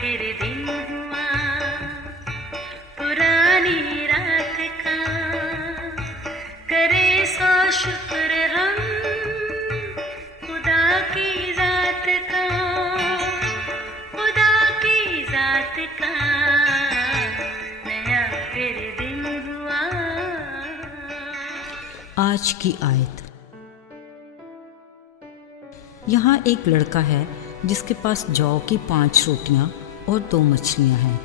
फिर दिन हुआ पुरानी रात का, करे सो शुक्र हम खुदा की जात का, खुदा की जात का, नया फिर दिन हुआ। आज की आयत। यहाँ एक लड़का है जिसके पास जौ की 5 रोटियां और 2 मछलियां हैं,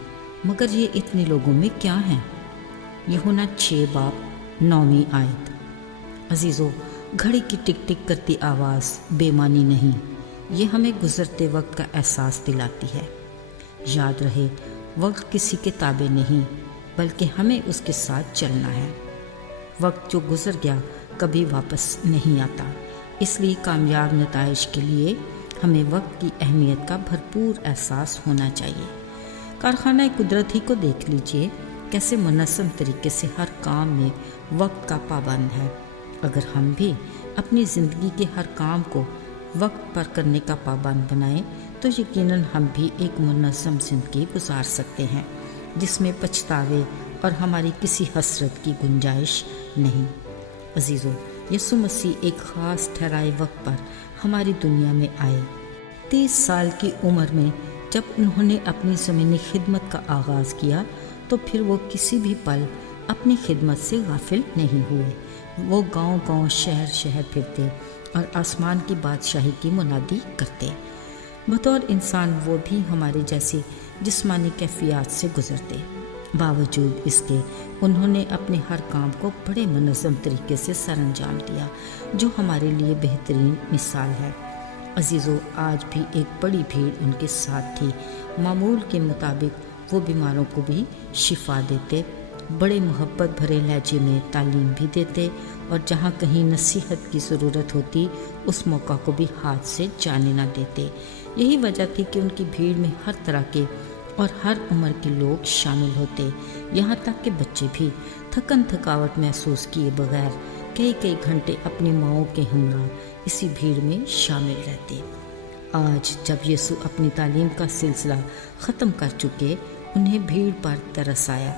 मगर ये इतने लोगों में क्या है? यूहन्ना 6 बाब 9वीं आयत। अजीज़ों, घड़ी की टिक टिक करती आवाज़ बेमानी नहीं, ये हमें गुज़रते वक्त का एहसास दिलाती है। याद रहे, वक्त किसी के ताबे नहीं, बल्कि हमें उसके साथ चलना है। वक्त जो गुज़र गया कभी वापस नहीं आता, इसलिए कामयाब नताइज के लिए हमें वक्त की अहमियत का भरपूर एहसास होना चाहिए। कारखाना कुदरत ही को देख लीजिए, कैसे मुनज़्ज़म तरीके से हर काम में वक्त का पाबंद है। अगर हम भी अपनी ज़िंदगी के हर काम को वक्त पर करने का पाबंद बनाएं, तो यकीनन हम भी एक मुनज़्ज़म ज़िंदगी गुजार सकते हैं, जिसमें पछतावे और हमारी किसी हसरत की गुंजाइश नहीं। अजीज़ों, यीशु मसीह एक ख़ास ठहराए वक्त पर हमारी दुनिया में आए। 30 साल की उम्र में जब उन्होंने अपनी ज़मीनी खिदमत का आगाज़ किया, तो फिर वो किसी भी पल अपनी खिदमत से गाफिल नहीं हुए। वो गांव-गांव, शहर-शहर फिरते और आसमान की बादशाही की मुनादी करते। बतौर इंसान वो भी हमारे जैसी जिस्मानी कैफियत से गुज़रते। बावजूद इसके उन्होंने अपने हर काम को बड़े मुनज़्ज़म तरीके से सरअंजाम दिया, जो हमारे लिए बेहतरीन मिसाल है। अजीज़ों, आज भी एक बड़ी भीड़ उनके साथ थी। मामूल के मुताबिक वो बीमारों को भी शिफा देते, बड़े मोहब्बत भरे लहजे में तालीम भी देते, और जहाँ कहीं नसीहत की ज़रूरत होती उस मौका को भी हाथ से जाने ना देते। यही वजह थी कि उनकी भीड़ में हर तरह के और हर उम्र के लोग शामिल होते, यहाँ तक कि बच्चे भी थकन थकावट महसूस किए बगैर कई कई घंटे अपनी माँओं के हमरा इसी भीड़ में शामिल रहते। आज जब यीशु अपनी तालीम का सिलसिला ख़त्म कर चुके, उन्हें भीड़ पर तरस आया।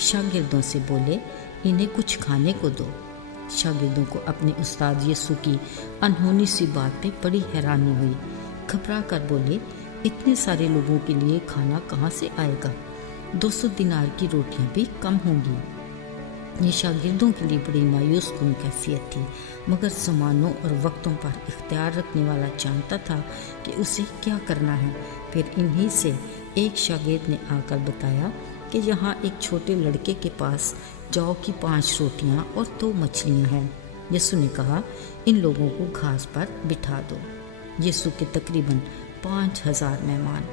शागिर्दों से बोले, इन्हें कुछ खाने को दो। शागिर्दों को अपने उस्ताद यीशु की अनहोनी सी बात पे बड़ी हैरानी हुई। घबरा कर बोले, इतने सारे लोगों के लिए खाना कहाँ से आएगा? 200 दिनार की रोटियां भी कम होंगी। ये शागिर्दों के लिए बड़ी मायूस कुन कैफियत थी, मगर ज़मानों और वक्तों पर इख्तियार रखने वाला जानता था कि उसे क्या करना है। फिर इन्हीं से एक शागिर्द ने आकर बताया कि यहाँ एक छोटे लड़के के पास जौ की 5 रोटियां और 2 मछलियां हैं। यीशु ने कहा, इन लोगों को घास पर बिठा दो। यीशु के तकरीबन 5000 मेहमान,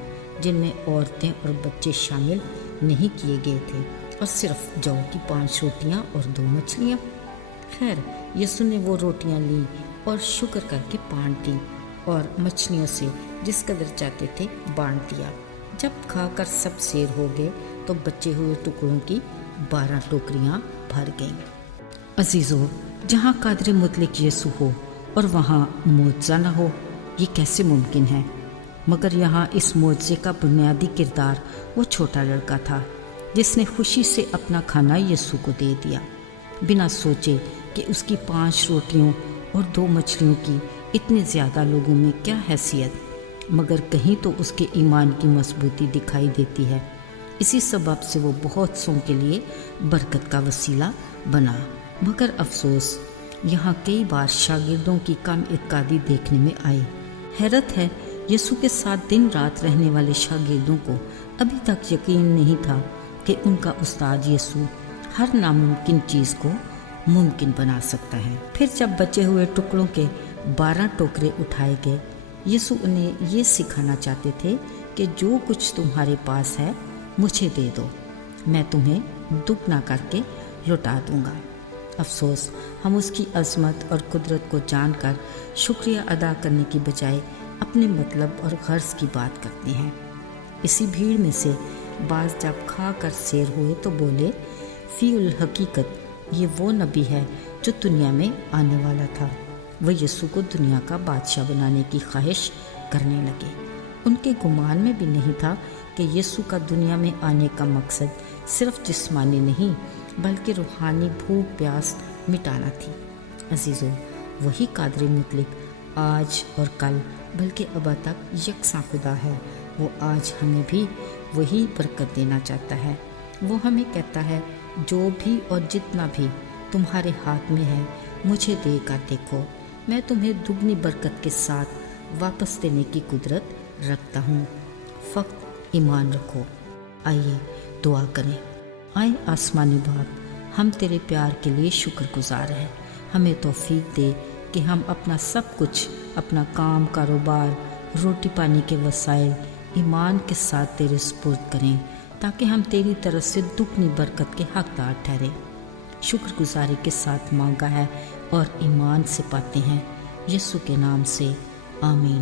जिनमें औरतें और बच्चे शामिल नहीं किए गए थे, और सिर्फ जौ की 5 रोटियां और 2 मछलियां। खैर, यीशु ने वो रोटियां ली और शुक्र करके बांट दी, और मछलियों से जिस कदर चाहते थे बांट दिया। जब खाकर सब सेर हो गए, तो बचे हुए टुकड़ों की 12 टोकरियां भर गईं। अजीज़ों, जहाँ कादर मुतलक यीशु हो और वहाँ मुआवजा न हो, ये कैसे मुमकिन है? मगर यहाँ इस मुआवजे का बुनियादी किरदार वो छोटा लड़का था, जिसने खुशी से अपना खाना यीशु को दे दिया, बिना सोचे कि उसकी 5 रोटियों और 2 मछलियों की इतने ज़्यादा लोगों में क्या हैसियत। मगर कहीं तो उसके ईमान की मजबूती दिखाई देती है। इसी सबब से वो बहुत सौ के लिए बरकत का वसीला बना। मगर अफसोस, यहाँ कई बार शागिर्दों की कम इत्कादी देखने में आई। हैरत है, यीशु के साथ दिन रात रहने वाले शागिर्दों को अभी तक यकीन नहीं था कि उनका उस्ताद यीशु हर नामुमकिन चीज़ को मुमकिन बना सकता है। फिर जब बचे हुए टुकड़ों के 12 टोकरे उठाए गए, यीशु उन्हें ये सिखाना चाहते थे कि जो कुछ तुम्हारे पास है मुझे दे दो, मैं तुम्हें दुगना करके लौटा दूंगा। अफसोस, हम उसकी अज़मत और कुदरत को जानकर शुक्रिया अदा करने की बजाय अपने मतलब और गर्ज की बात करते हैं। इसी भीड़ में से बाज़ जब खा कर सेर हुए तो बोले, फ़ीउल हकीकत ये वो नबी है जो दुनिया में आने वाला था। वह यीशु को दुनिया का बादशाह बनाने की ख्वाहिश करने लगे। ان کے گمان میں بھی نہیں تھا کہ یسوع کا دنیا میں آنے کا مقصد صرف جسمانی نہیں بلکہ روحانی بھوک پیاس مٹانا تھی۔ عزیزو، وہی قادر مطلق آج اور کل بلکہ ابد تک یکساں خدا ہے۔ وہ آج ہمیں بھی وہی برکت دینا چاہتا ہے۔ وہ ہمیں کہتا ہے، جو بھی اور جتنا بھی تمہارے ہاتھ میں ہے مجھے دے کر دیکھو، میں تمہیں دگنی برکت کے ساتھ واپس دینے کی قدرت رکھتا ہوں، فقط ایمان رکھو۔ آئیے دعا کریں۔ آئے آسمانی باپ، ہم تیرے پیار کے لیے شکر گزار ہیں۔ ہمیں توفیق دے کہ ہم اپنا سب کچھ، اپنا کام کاروبار، روٹی پانی کے وسائل ایمان کے ساتھ تیرے سپرد کریں تاکہ ہم تیری طرف سے دگنی برکت کے حقدار ٹھہریں۔ شکر گزاری کے ساتھ مانگا ہے اور ایمان سے پاتے ہیں، یسوع کے نام سے، آمین۔